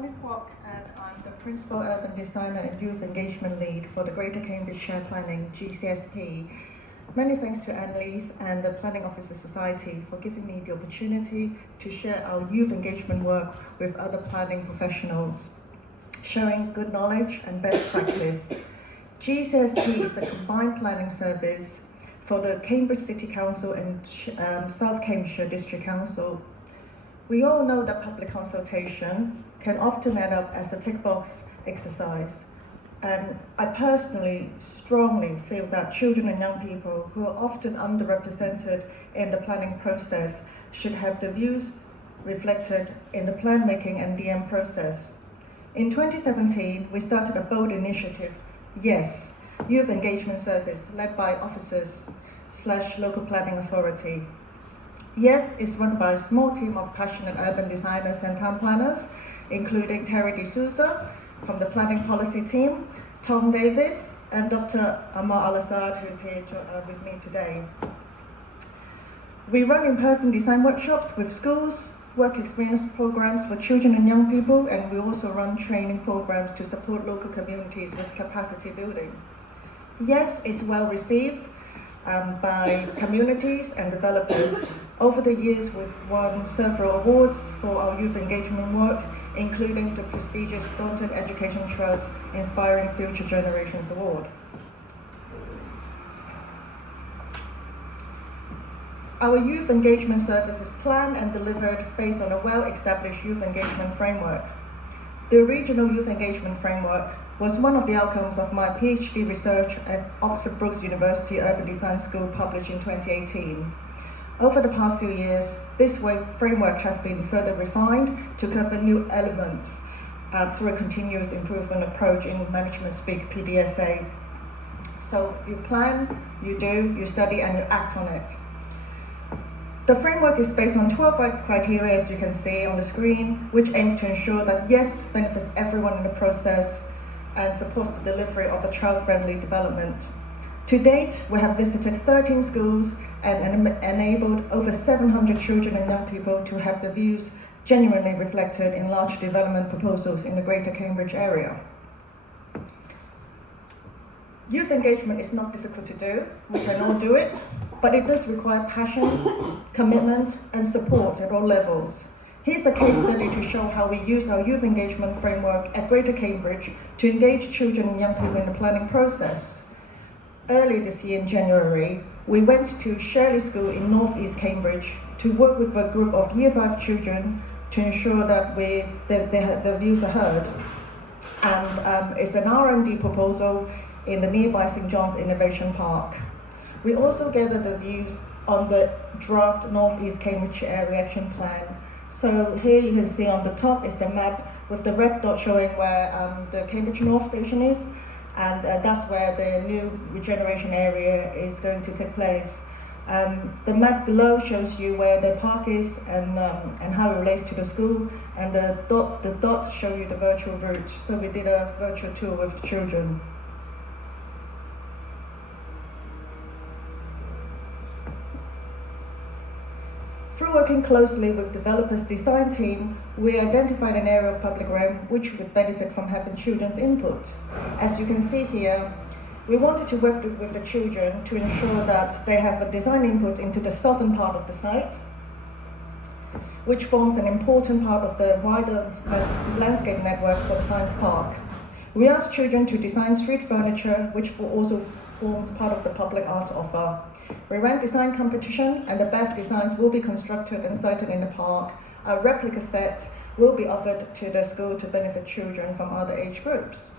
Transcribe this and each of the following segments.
My name is Kwok, and I'm the Principal Urban Designer and Youth Engagement Lead for the Greater Cambridgeshire Planning GCSP. Many thanks to Annalise and the Planning Officers Society for giving me the opportunity to share our youth engagement work with other planning professionals, sharing good knowledge and best practice. GCSP is the combined planning service for the Cambridge City Council and South Cambridgeshire District Council. We all know that public consultation can often end up as a tick box exercise. And I personally strongly feel that children and young people who are often underrepresented in the planning process should have their views reflected in the plan making and DM process. In 2017, we started a bold initiative, YES, Youth Engagement Service, led by officers/local planning authority. YES is run by a small team of passionate urban designers and town planners, including Terry Sousa from the planning policy team, Tom Davis, and Dr. Amar Al-Assad, who's here with me today. We run in-person design workshops with schools, work experience programs for children and young people, and we also run training programs to support local communities with capacity building. YES is well received by communities and developers. Over the years, we've won several awards for our youth engagement work, including the prestigious Staunton Education Trust Inspiring Future Generations Award. Our youth engagement service is planned and delivered based on a well-established youth engagement framework. The original youth engagement framework was one of the outcomes of my PhD research at Oxford Brookes University Urban Design School, published in 2018. Over the past few years, this framework has been further refined to cover new elements through a continuous improvement approach in management speak, PDSA. So you plan, you do, you study, and you act on it. The framework is based on 12 criteria, as you can see on the screen, which aims to ensure that YES benefits everyone in the process and supports the delivery of a child-friendly development. To date, we have visited 13 schools and enabled over 700 children and young people to have their views genuinely reflected in large development proposals in the Greater Cambridge area. Youth engagement is not difficult to do, we can all do it, but it does require passion, commitment, and support at all levels. Here's a case study to show how we use our youth engagement framework at Greater Cambridge to engage children and young people in the planning process. Earlier this year in January, we went to Shirley School in North East Cambridge to work with a group of Year 5 children to ensure that their views are heard. And it's an R&D proposal in the nearby St. John's Innovation Park. We also gathered the views on the draft North East Cambridge Area Action Plan. So here you can see on the top is the map with the red dot showing where the Cambridge North Station is, and that's where the new regeneration area is going to take place. The map below shows you where the park is and how it relates to the school, and the dots show you the virtual route. So we did a virtual tour with the children. Through working closely with developers' design team, we identified an area of public realm which would benefit from having children's input. As you can see here, we wanted to work with the children to ensure that they have a design input into the southern part of the site, which forms an important part of the wider landscape network for the science park. We asked children to design street furniture, which also forms part of the public art offer. We ran design competition, and the best designs will be constructed and sited in the park. A replica set will be offered to the school to benefit children from other age groups.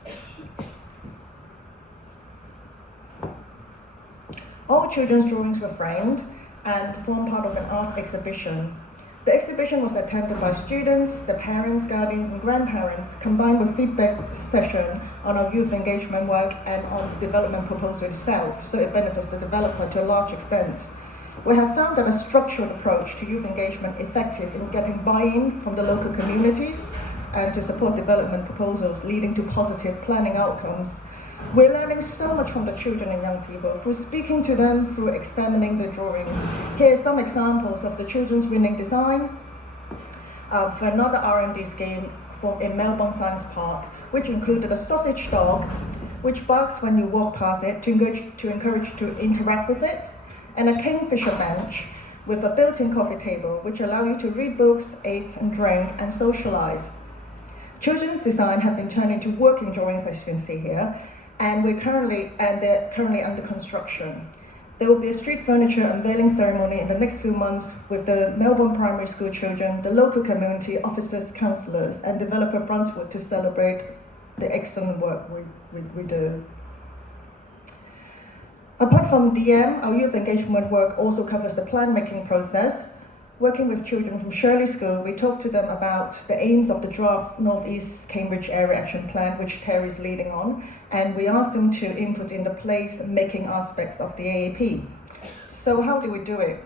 All children's drawings were framed and formed part of an art exhibition. The exhibition was attended by students, the parents, guardians, and grandparents, combined with feedback session on our youth engagement work and on the development proposal itself, so it benefits the developer to a large extent. We have found that a structured approach to youth engagement effective in getting buy-in from the local communities and to support development proposals leading to positive planning outcomes. We're learning so much from the children and young people through speaking to them, through examining the drawings. Here are some examples of the children's winning design for another R&D scheme in Melbourne Science Park, which included a sausage dog, which barks when you walk past it to encourage to interact with it, and a kingfisher bench with a built-in coffee table, which allow you to read books, eat and drink, and socialize. Children's design have been turned into working drawings, as you can see here, and they're currently under construction. There will be a street furniture unveiling ceremony in the next few months with the Melbourne primary school children, the local community, officers, councillors, and developer Brunswood to celebrate the excellent work we do. Apart from DM, our youth engagement work also covers the plan-making process. Working with children from Shirley School, we talked to them about the aims of the draft North East Cambridge Area Action Plan, which Terry is leading on, and we asked them to input in the place-making aspects of the AAP. So how do we do it?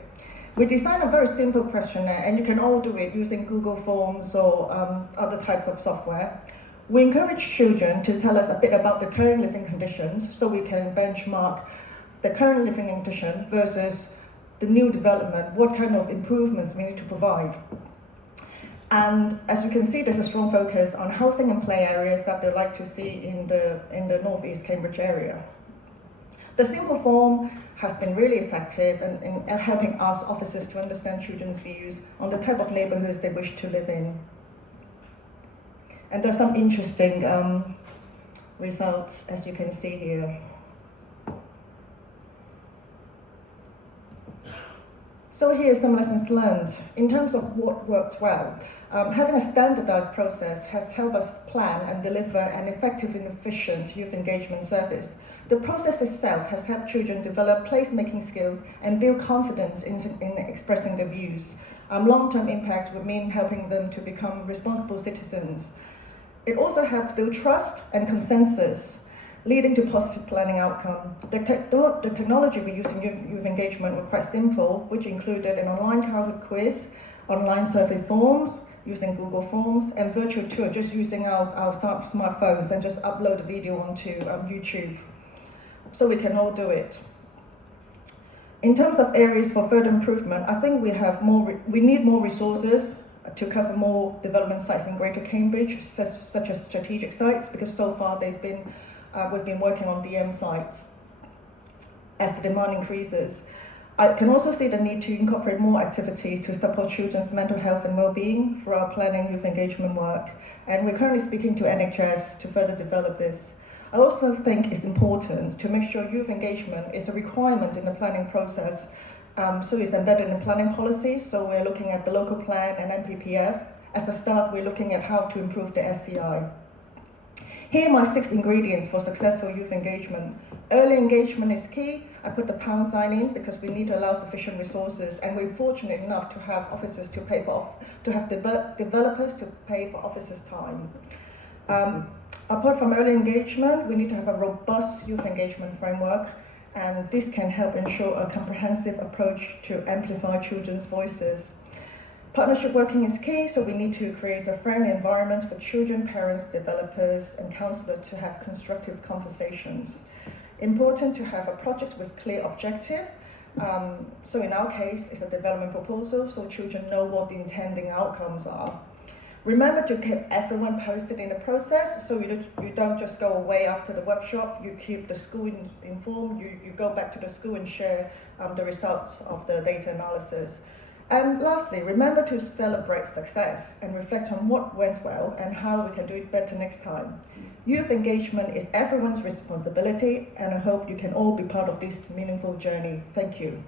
We designed a very simple questionnaire, and you can all do it using Google Forms or other types of software. We encourage children to tell us a bit about the current living conditions so we can benchmark the current living condition versus the new development, what kind of improvements we need to provide. And as you can see, there's a strong focus on housing and play areas that they'd like to see in the North East Cambridge area. The simple form has been really effective in helping us officers to understand children's views on the type of neighbourhoods they wish to live in. And there's some interesting results, as you can see here. So here are some lessons learned. In terms of what works well, having a standardized process has helped us plan and deliver an effective and efficient youth engagement service. The process itself has helped children develop place-making skills and build confidence in expressing their views. Long-term impact would mean helping them to become responsible citizens. It also helped build trust and consensus, leading to positive planning outcome. The technology we use in youth engagement were quite simple, which included an online childhood quiz, online survey forms, using Google Forms, and virtual tour, just using our smartphones and just upload the video onto YouTube. So we can all do it. In terms of areas for further improvement, I think we need more resources to cover more development sites in Greater Cambridge, such as strategic sites, because so far we've been working on DM sites. As the demand increases, I can also see the need to incorporate more activities to support children's mental health and well-being through our planning youth engagement work. And we're currently speaking to NHS to further develop this. I also think it's important to make sure youth engagement is a requirement in the planning process. So it's embedded in planning policy. So we're looking at the local plan and MPPF. As a start, we're looking at how to improve the SCI. Here are my 6 ingredients for successful youth engagement. Early engagement is key. I put the pound sign in because we need to allow sufficient resources, and we're fortunate enough to have officers to have developers to pay for officers' time. Apart from early engagement, we need to have a robust youth engagement framework, and this can help ensure a comprehensive approach to amplify children's voices. Partnership working is key, so we need to create a friendly environment for children, parents, developers, and counsellors to have constructive conversations. Important to have a project with clear objective. So in our case, it's a development proposal, so children know what the intending outcomes are. Remember to keep everyone posted in the process, so you don't just go away after the workshop, you keep the school informed, you go back to the school and share the results of the data analysis. And lastly, remember to celebrate success and reflect on what went well and how we can do it better next time. Youth engagement is everyone's responsibility, and I hope you can all be part of this meaningful journey. Thank you.